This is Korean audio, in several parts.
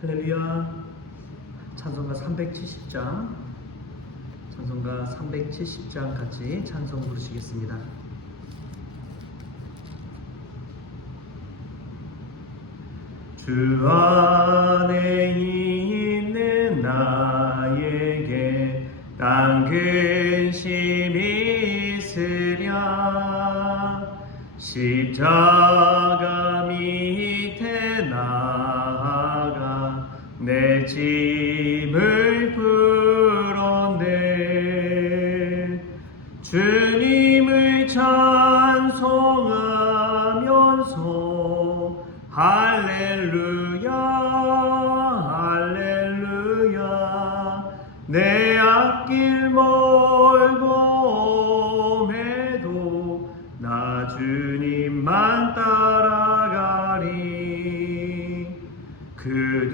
할렐루야. 찬송가 370장, 찬송가 370장 같이 찬송 부르시겠습니다. 주 안에 있는 나에게 딴 근심이 있으랴. 십자가 밑에 나아가 내 짐을 풀었네. 주님을 찬송하면서 할렐루야 할렐루야. 내 앞길 멀고 해도 나 주님만 따라가리. 그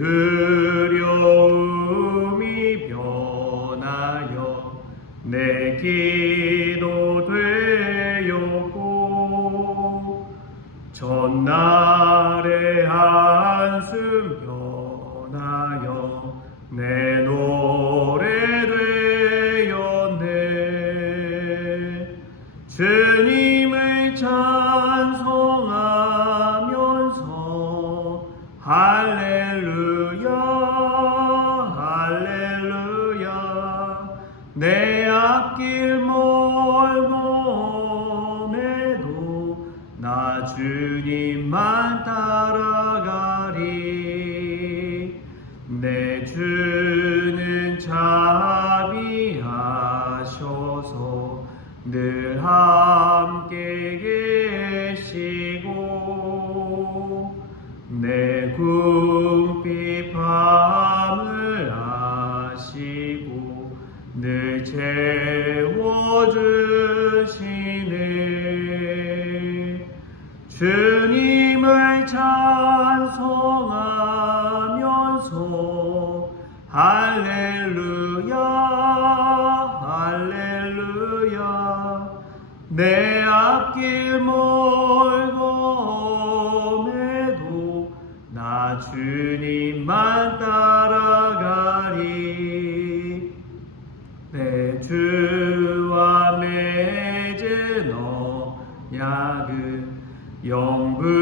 두려움이 변하여 내 기도 되었고, 전날의 한숨 변하여 내 노래 되었네. 주님을 찬송하면서 할렐루야 할렐루야. 내 앞길 멀고 해도 나 주님만 따라가리. 내 주는 자비하셔서 늘 함께 계시고, 내 궁핍 밤을 아시고 늘 채워주시네. 주님을 찬송하면서 할렐루야 할렐루야. 내 앞길 멀고 해도 나 주님만 따라가리. 내 주와 맺은 언약은 영불변하시니,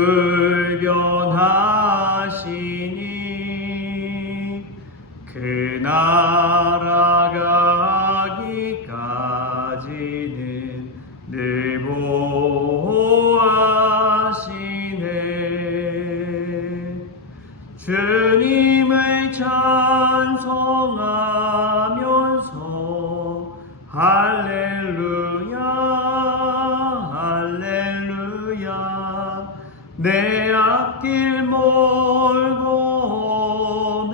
그 나라 가기까지는 늘 보호하시네. 주님을 찬송하면서 할렐루야 할렐루야. 내 앞길 멀고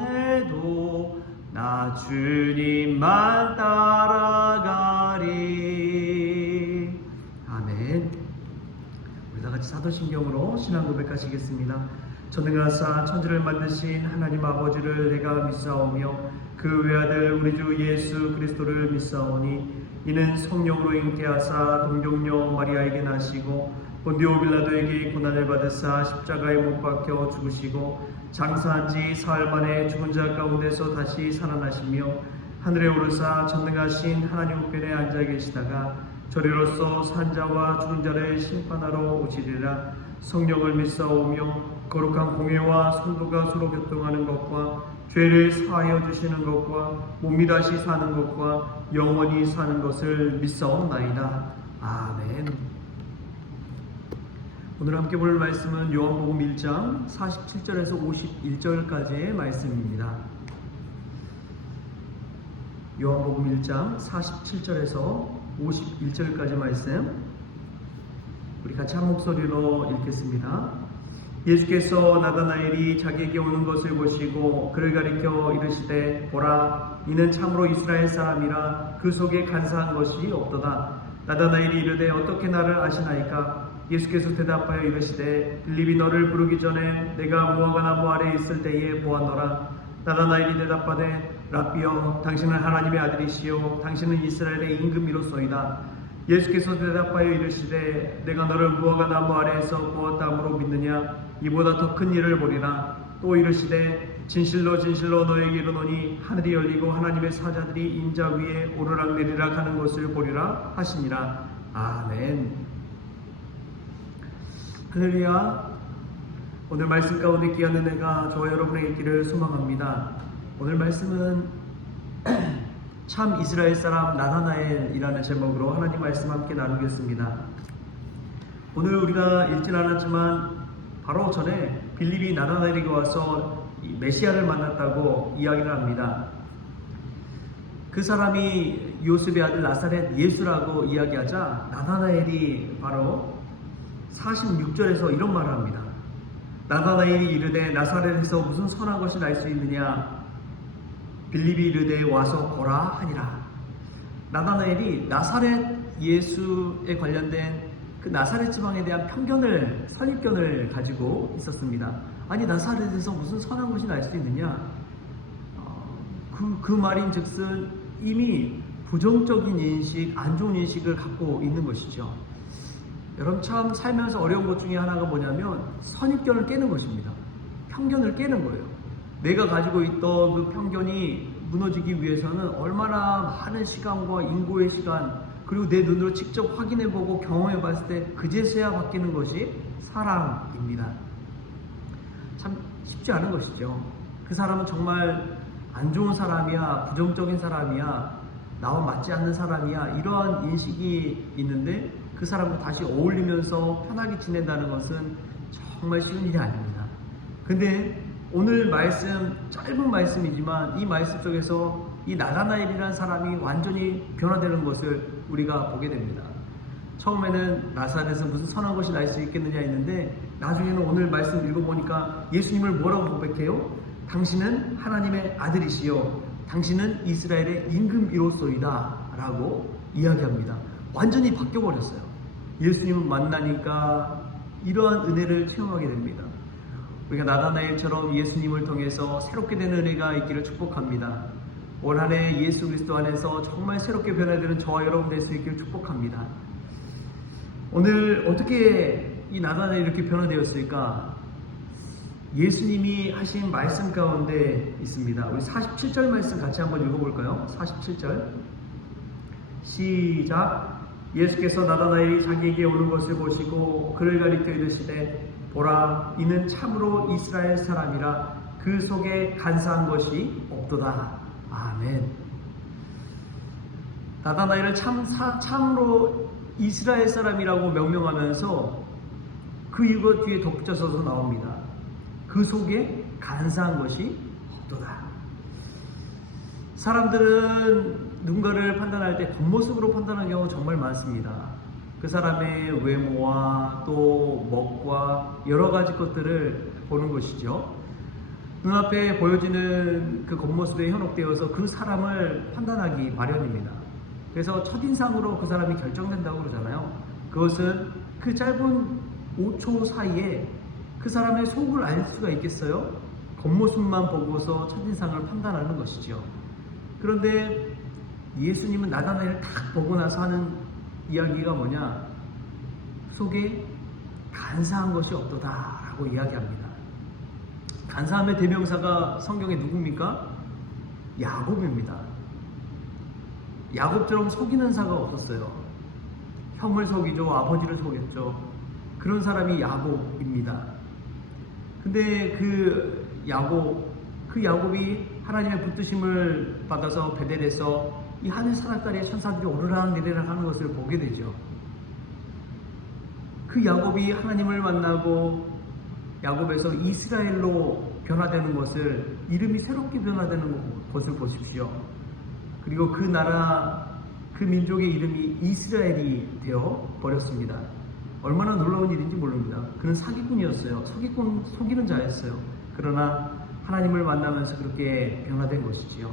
해도 나 주님만 따라가리. 아멘. 우리 다 같이 사도신경으로 신앙 고백하시겠습니다. 전능하사 천지를 만드신 하나님 아버지를 내가 믿사오며 그 외아들 우리 주 예수 그리스도를 믿사오니, 이는 성령으로 잉태하사 동정녀 마리아에게 나시고 본디오 빌라도에게 고난을 받으사 십자가에 못 박혀 죽으시고 장사한 지 사흘 만에 죽은 자 가운데서 다시 살아나시며 하늘에 오르사 전능하신 하나님 우편에 앉아 계시다가 저리로서 산 자와 죽은 자를 심판하러 오시리라. 성령을 믿사오며 거룩한 공회와 성도가 서로 교통하는 것과 죄를 사하여 주시는 것과 몸이 다시 사는 것과 영원히 사는 것을 믿사옵나이다. 아멘. 오늘 함께 볼 말씀은 요한복음 1장 47절에서 51절까지의 말씀입니다. 요한복음 1장 47절에서 51절까지 말씀, 우리 같이 한 목소리로 읽겠습니다. 예수께서 나다나엘이 자기에게 오는 것을 보시고 그를 가리켜 이르시되, 보라, 이는 참으로 이스라엘 사람이라 그 속에 간사한 것이 없도다. 나다나엘이 이르되, 어떻게 나를 아시나이까? 예수께서 대답하여 이르시되, 빌립이 너를 부르기 전에 내가 무화과 나무 아래 있을 때에 보았노라. 나다나엘이 대답하되, 랍비여, 당신은 하나님의 아들이시요 당신은 이스라엘의 임금이로소이다. 예수께서 대답하여 이르시되, 내가 너를 무화과 나무 아래에서 보았다함으로 믿느냐? 이보다 더 큰 일을 보리라. 또 이르시되 진실로 진실로 너에게 이르노니 하늘이 열리고 하나님의 사자들이 인자 위에 오르락내리락 하는 것을 보리라 하시니라. 아멘. 할렐루야. 오늘 말씀 가운데 귀한 은혜가 저와 여러분에게 있기를 소망합니다. 오늘 말씀은 참 이스라엘 사람 나다나엘이라는 제목으로 하나님 말씀 함께 나누겠습니다. 오늘 우리가 읽진 않았지만 바로 전에 빌립이 나다나엘에게 와서 메시아를 만났다고 이야기를 합니다. 그 사람이 요셉의 아들 나사렛 예수라고 이야기하자 나다나엘이 바로 46절에서 이런 말을 합니다. 나다나엘이 이르되 나사렛에서 무슨 선한 것이 날 수 있느냐? 빌립이 이르되 와서 보라 하니라. 나다나엘이 나사렛 예수에 관련된 그 나사렛 지방에 대한 선입견을 가지고 있었습니다. 아니 나사렛에서 무슨 선한 것이 날 수 있느냐? 그 말인 즉슨 이미 부정적인 인식, 안 좋은 인식을 갖고 있는 것이죠. 여러분 참 살면서 어려운 것 중에 하나가 뭐냐면 선입견을 깨는 것입니다. 편견을 깨는 거예요. 내가 가지고 있던 그 편견이 무너지기 위해서는 얼마나 많은 시간과 인고의 시간 그리고 내 눈으로 직접 확인해보고 경험해봤을 때 그제서야 바뀌는 것이 사랑입니다. 참 쉽지 않은 것이죠. 그 사람은 정말 안 좋은 사람이야, 부정적인 사람이야, 나와 맞지 않는 사람이야 이러한 인식이 있는데 그 사람과 다시 어울리면서 편하게 지낸다는 것은 정말 쉬운 일이 아닙니다. 근데 오늘 말씀, 짧은 말씀이지만 이 말씀 속에서 이 나다나엘이라는 사람이 완전히 변화되는 것을 우리가 보게 됩니다. 처음에는 나사렛에서 무슨 선한 것이 날 수 있겠느냐 했는데 나중에는 오늘 말씀 읽어보니까 예수님을 뭐라고 고백해요? 당신은 하나님의 아들이시요 당신은 이스라엘의 임금이로소이다 라고 이야기합니다. 완전히 바뀌어버렸어요. 예수님을 만나니까 이러한 은혜를 체험하게 됩니다. 우리가 나다나엘처럼 예수님을 통해서 새롭게 된 은혜가 있기를 축복합니다. 올 한 해 예수 그리스도 안에서 정말 새롭게 변화되는 저와 여러분 될 수 있기를 축복합니다. 오늘 어떻게 이 나다나엘이 이렇게 변화되었을까? 예수님이 하신 말씀 가운데 있습니다. 우리 47절 말씀 같이 한번 읽어볼까요? 47절 시작. 예수께서 나다나엘이 자기에게 오는 것을 보시고 그를 가리켜 이르시되 보라 이는 참으로 이스라엘 사람이라 그 속에 간사한 것이 없도다. 아멘. 나다나엘을 참으로 이스라엘 사람이라고 명명하면서 그 이유가 뒤에 덧붙여서 나옵니다. 그 속에 간사한 것이 없도다. 사람들은 누군가를 판단할 때 겉모습으로 판단하는 경우가 정말 많습니다. 그 사람의 외모와 또 멋과 여러 가지 것들을 보는 것이죠. 눈앞에 보여지는 그 겉모습에 현혹되어서 그 사람을 판단하기 마련입니다. 그래서 첫인상으로 그 사람이 결정된다고 그러잖아요. 그것은 그 짧은 5초 사이에 그 사람의 속을 알 수가 있겠어요? 겉모습만 보고서 첫인상을 판단하는 것이죠. 그런데 예수님은 나다나엘을 딱 보고 나서 하는 이야기가 뭐냐? 속에 간사한 것이 없도다 라고 이야기합니다. 간사함의 대명사가 성경에 누굽니까? 야곱입니다. 야곱처럼 속이는 사가 없었어요. 형을 속이죠. 아버지를 속였죠. 그런 사람이 야곱입니다. 근데 그 야곱이 하나님의 붙드심을 받아서 베델에서 이 하늘 사닥다리에 천사들이 오르락 내리락 하는 것을 보게 되죠. 그 야곱이 하나님을 만나고 야곱에서 이스라엘로 변화되는 것을, 이름이 새롭게 변화되는 것을 보십시오. 그리고 그 나라, 그 민족의 이름이 이스라엘이 되어 버렸습니다. 얼마나 놀라운 일인지 모릅니다. 그는 사기꾼이었어요. 속이는 자였어요. 그러나 하나님을 만나면서 그렇게 변화된 것이지요.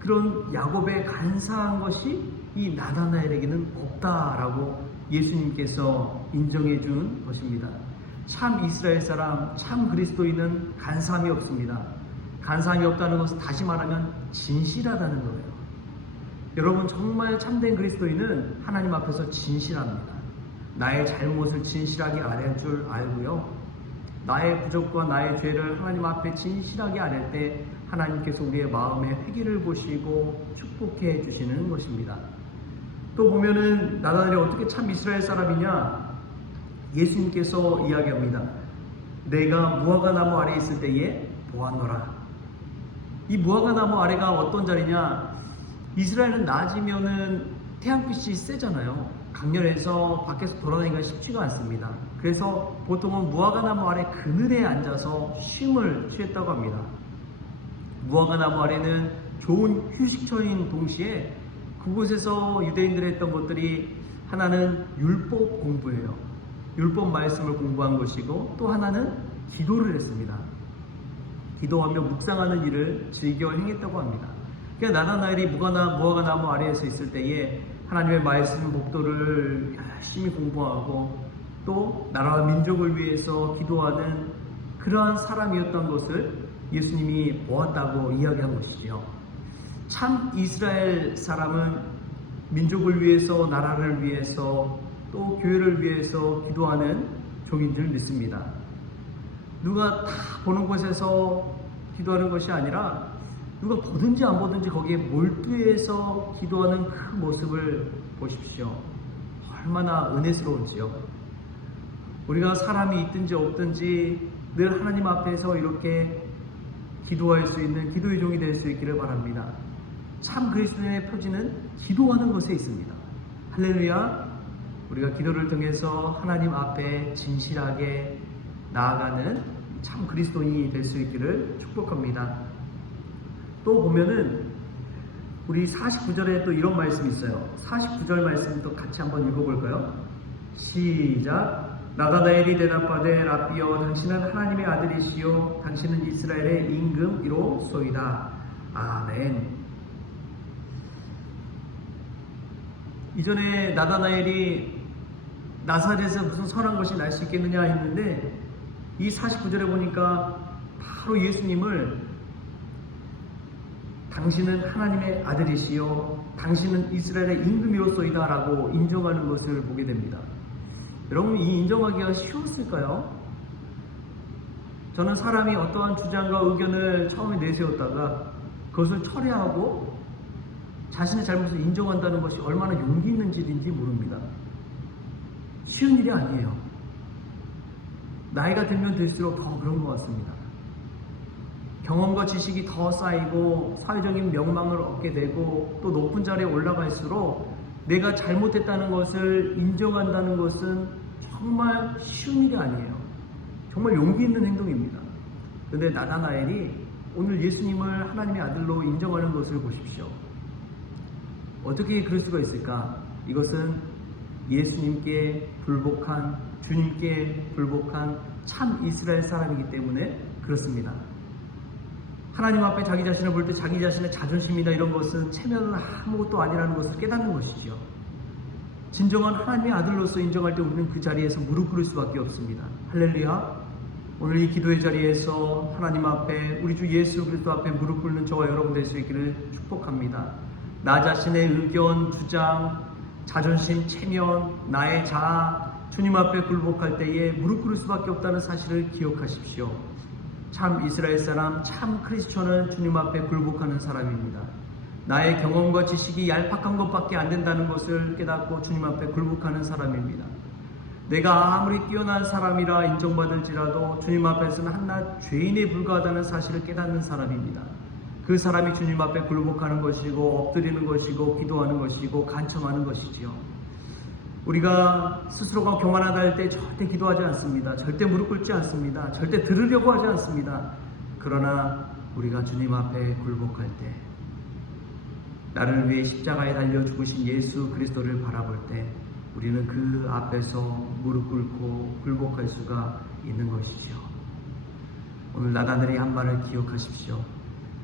그런 야곱의 간사한 것이 이 나다나엘에게는 없다라고 예수님께서 인정해 준 것입니다. 참 이스라엘 사람, 참 그리스도인은 간사함이 없습니다. 간사함이 없다는 것은 다시 말하면 진실하다는 거예요. 여러분, 정말 참된 그리스도인은 하나님 앞에서 진실합니다. 나의 잘못을 진실하게 아뢰 줄 알고요. 나의 부족과 나의 죄를 하나님 앞에 진실하게 아뢰 때 하나님께서 우리의 마음의 회개를 보시고 축복해 주시는 것입니다. 또 보면은 나다나엘이 어떻게 참 이스라엘 사람이냐? 예수님께서 이야기합니다. 내가 무화과 나무 아래에 있을 때에 보았노라. 이 무화과 나무 아래가 어떤 자리냐? 이스라엘은 낮이면은 태양빛이 세잖아요. 강렬해서 밖에서 돌아다니기가 쉽지가 않습니다. 그래서 보통은 무화과 나무 아래 그늘에 앉아서 쉼을 취했다고 합니다. 무화과 나무 아래는 좋은 휴식처인 동시에 그곳에서 유대인들이 했던 것들이 하나는 율법 공부예요. 율법 말씀을 공부한 것이고 또 하나는 기도를 했습니다. 기도하며 묵상하는 일을 즐겨 행했다고 합니다. 그러니까 나다나엘이 무화과 나무 아래에서 있을 때에 하나님의 말씀 복도를 열심히 공부하고 또 나라와 민족을 위해서 기도하는 그러한 사람이었던 것을 예수님이 보았다고 이야기한 것이지요. 참 이스라엘 사람은 민족을 위해서, 나라를 위해서, 또 교회를 위해서 기도하는 종인 줄 믿습니다. 누가 다 보는 곳에서 기도하는 것이 아니라 누가 보든지 안 보든지 거기에 몰두해서 기도하는 그 모습을 보십시오. 얼마나 은혜스러운지요. 우리가 사람이 있든지 없든지 늘 하나님 앞에서 이렇게 기도할 수 있는 기도의 종이 될 수 있기를 바랍니다. 참 그리스도인의 표지는 기도하는 것에 있습니다. 할렐루야. 우리가 기도를 통해서 하나님 앞에 진실하게 나아가는 참 그리스도인이 될 수 있기를 축복합니다. 또 보면은 우리 49절에 또 이런 말씀이 있어요. 49절 말씀 또 같이 한번 읽어볼까요? 시작. 나다나엘이 대답하되 라삐여 당신은 하나님의 아들이시요 당신은 이스라엘의 임금이로소이다. 아멘. 이전에 나다나엘이 나사렛에서 무슨 선한 것이 날 수 있겠느냐 했는데 이 49절에 보니까 바로 예수님을 당신은 하나님의 아들이시요 당신은 이스라엘의 임금이로소이다 라고 인정하는 것을 보게 됩니다. 여러분, 이 인정하기가 쉬웠을까요? 저는 사람이 어떠한 주장과 의견을 처음에 내세웠다가 그것을 철회하고 자신의 잘못을 인정한다는 것이 얼마나 용기 있는 일인지 모릅니다. 쉬운 일이 아니에요. 나이가 들면 들수록 더 그런 것 같습니다. 경험과 지식이 더 쌓이고 사회적인 명망을 얻게 되고 또 높은 자리에 올라갈수록 내가 잘못했다는 것을 인정한다는 것은 정말 쉬운 일이 아니에요. 정말 용기 있는 행동입니다. 그런데 나다나엘이 오늘 예수님을 하나님의 아들로 인정하는 것을 보십시오. 어떻게 그럴 수가 있을까? 이것은 예수님께 불복한, 주님께 불복한 참 이스라엘 사람이기 때문에 그렇습니다. 하나님 앞에 자기 자신을 볼 때 자기 자신의 자존심이나 이런 것은 체면은 아무것도 아니라는 것을 깨닫는 것이지요. 진정한 하나님의 아들로서 인정할 때 우리는 그 자리에서 무릎 꿇을 수밖에 없습니다. 할렐루야. 오늘 이 기도의 자리에서 하나님 앞에 우리 주 예수 그리스도 앞에 무릎 꿇는 저와 여러분 될 수 있기를 축복합니다. 나 자신의 의견, 주장, 자존심, 체면, 나의 자아 주님 앞에 굴복할 때에 무릎 꿇을 수밖에 없다는 사실을 기억하십시오. 참 이스라엘 사람, 참 크리스천은 주님 앞에 굴복하는 사람입니다. 나의 경험과 지식이 얄팍한 것밖에 안 된다는 것을 깨닫고 주님 앞에 굴복하는 사람입니다. 내가 아무리 뛰어난 사람이라 인정받을지라도 주님 앞에서는 한낱 죄인에 불과하다는 사실을 깨닫는 사람입니다. 그 사람이 주님 앞에 굴복하는 것이고 엎드리는 것이고 기도하는 것이고 간청하는 것이지요. 우리가 스스로가 교만하다 할 때 절대 기도하지 않습니다. 절대 무릎 꿇지 않습니다. 절대 들으려고 하지 않습니다. 그러나 우리가 주님 앞에 굴복할 때 나를 위해 십자가에 달려 죽으신 예수 그리스도를 바라볼 때 우리는 그 앞에서 무릎 꿇고 굴복할 수가 있는 것이죠. 오늘 나다나엘의 한 말을 기억하십시오.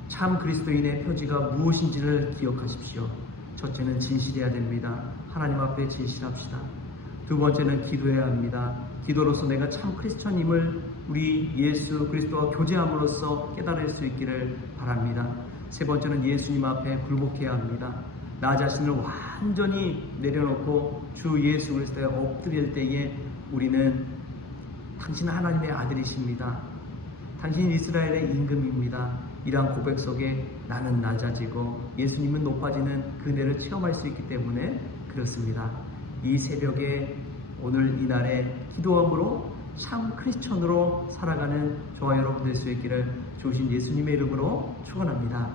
참 그리스도인의 표지가 무엇인지를 기억하십시오. 첫째는 진실해야 됩니다. 하나님 앞에 진실합시다. 두 번째는 기도해야 합니다. 기도로서 내가 참 크리스천임을 우리 예수 그리스도와 교제함으로써 깨달을 수 있기를 바랍니다. 세 번째는 예수님 앞에 굴복해야 합니다. 나 자신을 완전히 내려놓고 주 예수 그리스도에 엎드릴 때에 우리는 당신은 하나님의 아들이십니다. 당신은 이스라엘의 임금입니다. 이러한 고백 속에 나는 낮아지고 예수님은 높아지는 그 은혜를 체험할 수 있기 때문에 그렇습니다. 이 새벽에 오늘 이날에 기도함으로 참 크리스천으로 살아가는 저와 여러분 될 수 있기를 주신 예수님의 이름으로 축원합니다.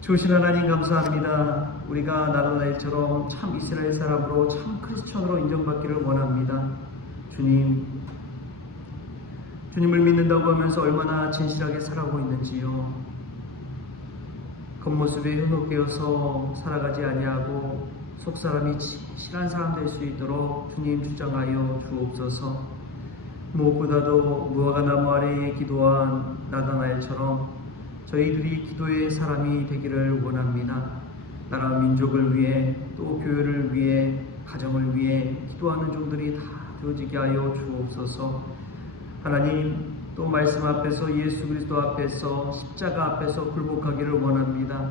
주신 하나님 감사합니다. 우리가 나다나엘처럼 참 이스라엘 사람으로 참 크리스천으로 인정받기를 원합니다. 주님을 믿는다고 하면서 얼마나 진실하게 살아가고 있는지요. 겉모습에 현혹되어서 살아가지 아니하고 속사람이 진실한 사람 될 수 있도록 주님 주장하여 주옵소서. 무엇보다도 무화과 나무 아래에 기도한 나다나엘처럼 저희들이 기도의 사람이 되기를 원합니다. 나라 민족을 위해 또 교회를 위해 가정을 위해 기도하는 종들이 다 되어지게 하여 주옵소서. 하나님, 또 말씀 앞에서 예수 그리스도 앞에서 십자가 앞에서 굴복하기를 원합니다.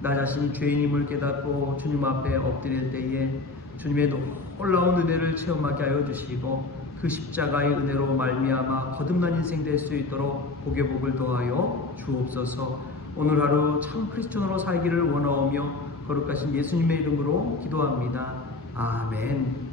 나 자신이 죄인임을 깨닫고 주님 앞에 엎드릴 때에 주님의 놀라운 은혜를 체험하게 하여 주시고 그 십자가의 은혜로 말미암아 거듭난 인생 될 수 있도록 복의 복을 더하여 주옵소서. 오늘 하루 참 크리스천으로 살기를 원하오며 거룩하신 예수님의 이름으로 기도합니다. 아멘.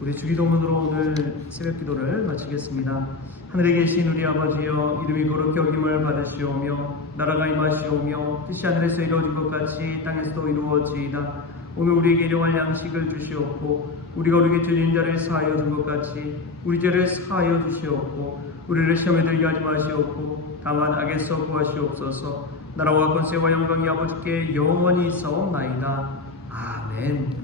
우리 주기도문으로 오늘 새벽 기도를 마치겠습니다. 하늘에 계신 우리 아버지여, 이름이 거룩히 여김을 받으시오며 나라가 임하시오며 뜻이 하늘에서 이루어진 것 같이 땅에서도 이루어지이다. 오늘 우리에게 일용할 양식을 주시옵고 우리가 우리에게 죄진 자를 사하여 준 것 같이 우리 죄를 사하여 주시옵고 우리를 시험에 들게 하지 마시옵고 다만 악에서 구하시옵소서. 나라와 권세와 영광이 아버지께 영원히 있사옵나이다. 아멘.